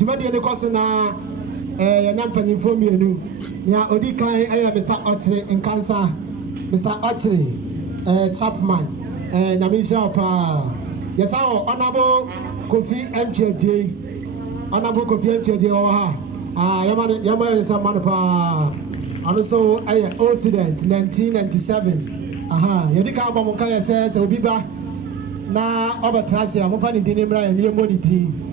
Dimadi any question na Yampany from you. Nia Odikai, Mr. Otley in Cancer, Mr. Otley, Chapman, Namisa Pa. Yes, our honorable Kofi MJD, honorable Kofi MJD, Yaman is a man pa. Also, Occident 1997. Yadika Bamukaya says, Obiba na Obatrasia, Mufani Dinimra and Yamoditi.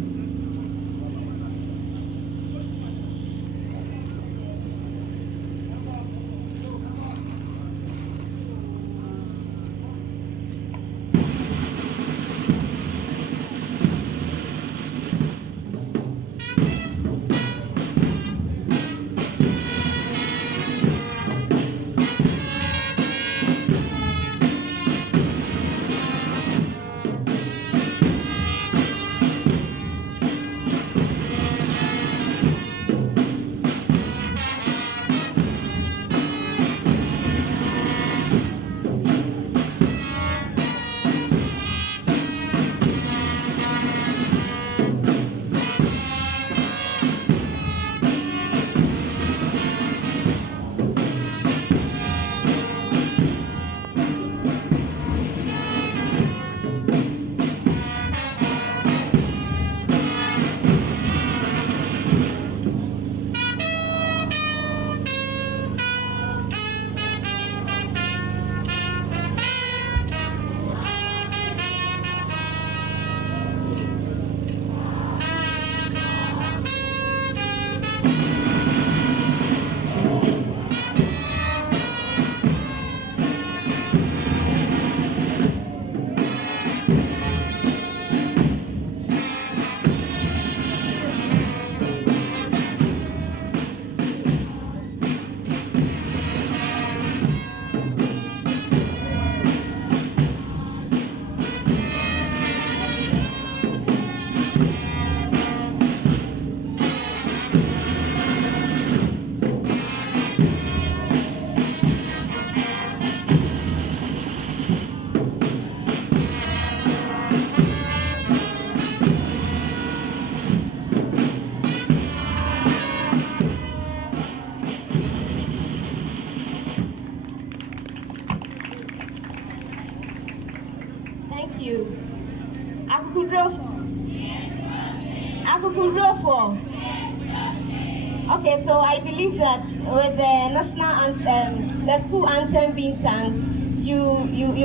Okay, so I believe that with the national anthem, the school anthem being sung, you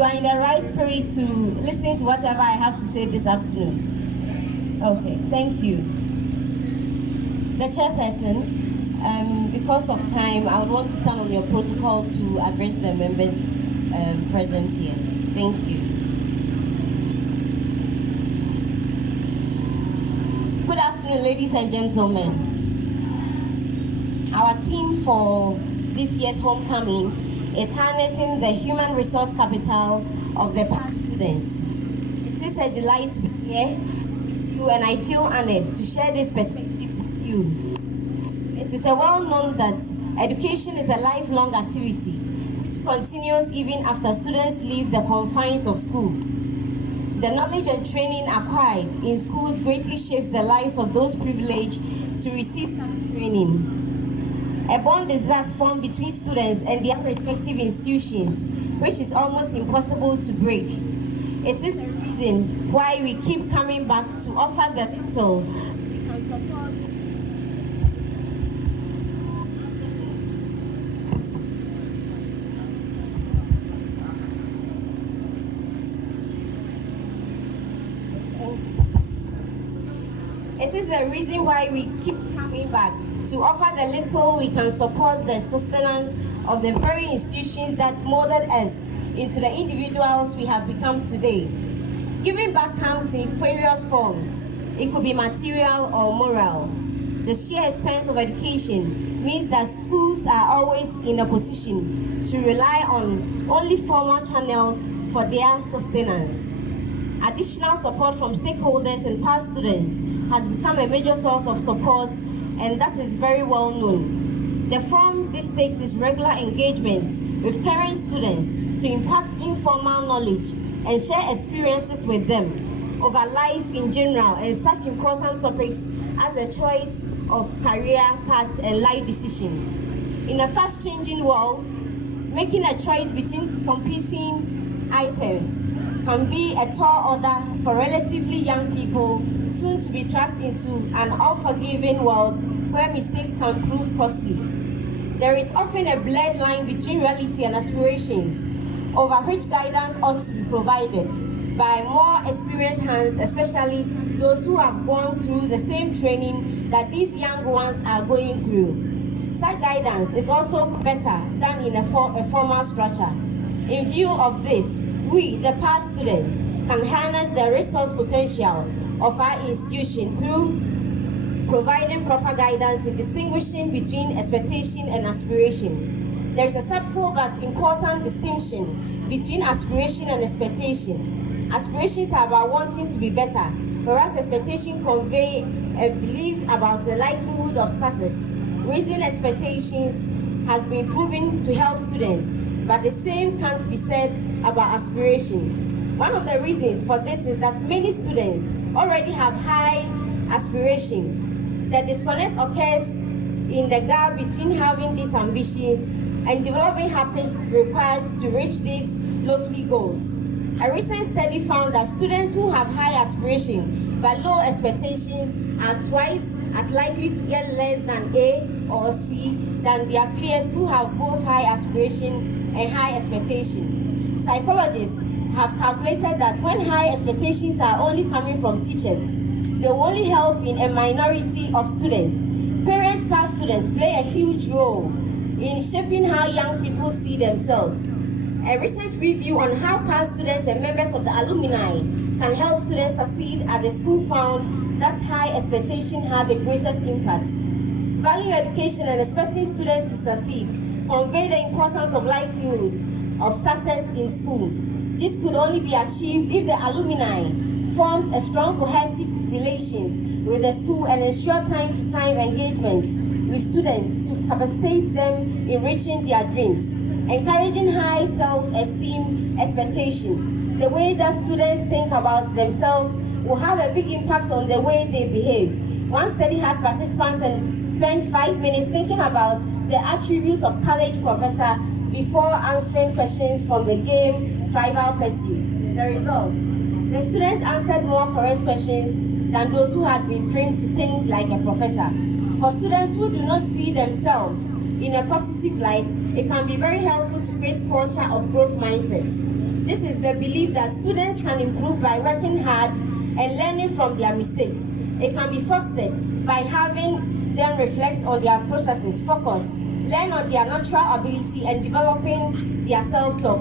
are in the right spirit to listen to whatever I have to say this afternoon. Okay, thank you. The chairperson, because of time, I would want to stand on your protocol to address the members present here. Thank you. Good afternoon, ladies and gentlemen. Our theme for this year's homecoming is harnessing the human resource capital of the past students. It is a delight to be here with you, and I feel honored to share this perspective with you. It is well known that education is a lifelong activity which continues even after students leave the confines of school. The knowledge and training acquired in schools greatly shapes the lives of those privileged to receive such training. A bond is thus formed between students and their respective institutions, which is almost impossible to break. It is the reason why we keep coming back to offer the little we can support. It is the reason why we keep coming back to offer the little we can support the sustenance of the very institutions that molded us into the individuals we have become today. Giving back comes in various forms. It could be material or moral. The sheer expense of education means that schools are always in a position to rely on only formal channels for their sustenance. Additional support from stakeholders and past students has become a major source of support, and that is very well known. The form this takes is regular engagement with current students to impact informal knowledge and share experiences with them over life in general and such important topics as the choice of career path and life decision. In a fast-changing world, making a choice between competing items can be a tall order for relatively young people soon to be thrust into an unforgiving world where mistakes can prove costly. There is often a blurred line between reality and aspirations, over which guidance ought to be provided by more experienced hands, especially those who have gone through the same training that these young ones are going through. Such guidance is also better than in a formal structure. In view of this, we, the past students, can harness the resource potential of our institution through providing proper guidance in distinguishing between expectation and aspiration. There is a subtle but important distinction between aspiration and expectation. Aspirations are about wanting to be better, whereas expectation convey a belief about the likelihood of success. Raising expectations has been proven to help students, but the same can't be said about aspiration. One of the reasons for this is that many students already have high aspiration. The disconnect occurs in the gap between having these ambitions and developing habits required to reach these lofty goals. A recent study found that students who have high aspiration but low expectations are twice as likely to get less than A or C than their peers who have both high aspiration and high expectation. Psychologists have calculated that when high expectations are only coming from teachers, they will only help in a minority of students. Parents, past students play a huge role in shaping how young people see themselves. A recent review on how past students and members of the alumni can help students succeed at the school found that high expectation had the greatest impact. Value education and expecting students to succeed convey the importance of likelihood of success in school. This could only be achieved if the alumni forms a strong cohesive relations with the school and ensure time-to-time engagement with students to capacitate them in reaching their dreams. Encouraging high self-esteem expectation. The way that students think about themselves will have a big impact on the way they behave. One study had participants and spent 5 minutes thinking about the attributes of college professor before answering questions from the game Tribal Pursuit. The results: the students answered more correct questions than those who had been trained to think like a professor. For students who do not see themselves in a positive light, it can be very helpful to create culture of growth mindset. This is the belief that students can improve by working hard and learning from their mistakes. It can be fostered by having them reflect on their processes, focus, learn on their natural ability, and developing their self-talk.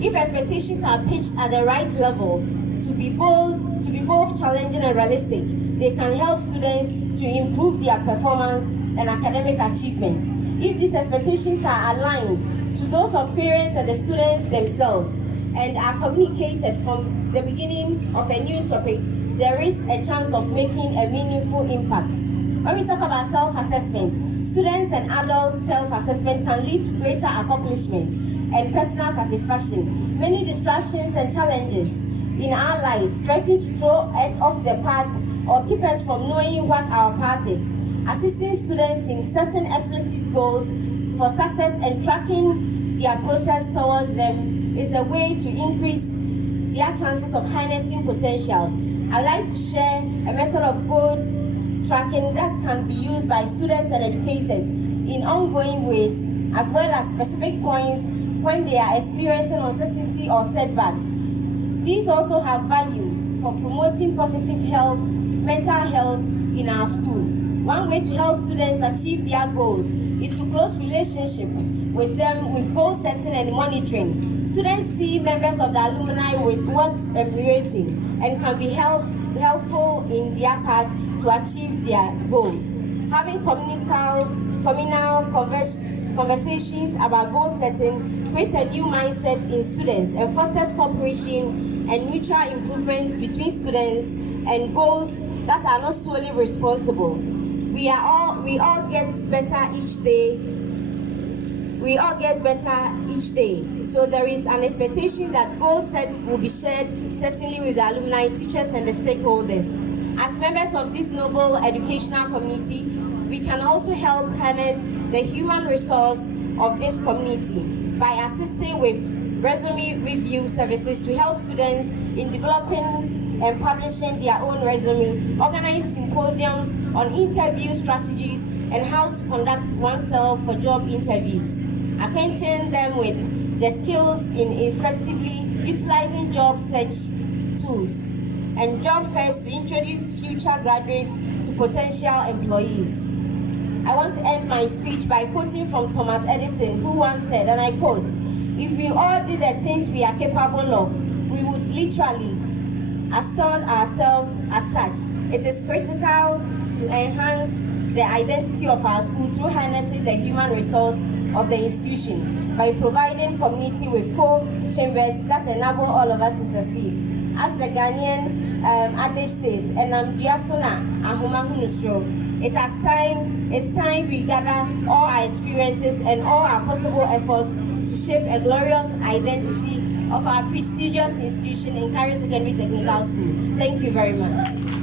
If expectations are pitched at the right level, to be both challenging and realistic, they can help students to improve their performance and academic achievement. If these expectations are aligned to those of parents and the students themselves and are communicated from the beginning of a new topic, there is a chance of making a meaningful impact. When we talk about self-assessment, students and adults' self-assessment can lead to greater accomplishment and personal satisfaction. Many distractions and challenges in our lives threaten to throw us off the path or keep us from knowing what our path is. Assisting students in setting explicit goals for success and tracking their process towards them is a way to increase their chances of harnessing potential. I'd like to share a method of goal tracking that can be used by students and educators in ongoing ways, as well as specific points when they are experiencing uncertainty or setbacks. These also have value for promoting positive health, mental health in our school. One way to help students achieve their goals is to close relationship with them with goal setting and monitoring. Students see members of the alumni with what's emulating and can be helpful in their path to achieve their goals. Having communal conversations about goal setting creates a new mindset in students and fosters cooperation and mutual improvement between students and goals that are not solely responsible. We all get better each day. We all get better each day. So there is an expectation that goal sets will be shared certainly with the alumni, teachers, and the stakeholders. As members of this noble educational community, we can also help harness the human resource of this community by assisting with resume review services to help students in developing and publishing their own resume, organize symposiums on interview strategies and how to conduct oneself for job interviews, acquainting them with the skills in effectively utilizing job search tools, and job fairs to introduce future graduates to potential employees. I want to end my speech by quoting from Thomas Edison, who once said, and I quote, "If we all did the things we are capable of, we would literally astonish ourselves as such. It is critical to enhance the identity of our school through harnessing the human resource of the institution by providing community with core chambers that enable all of us to succeed. As the Ghanaian adage says, "Enam diasona ahoma hunusro." It's time we gather all our experiences and all our possible efforts to shape a glorious identity of our prestigious institution, Nkawie Secondary Technical School. Thank you very much.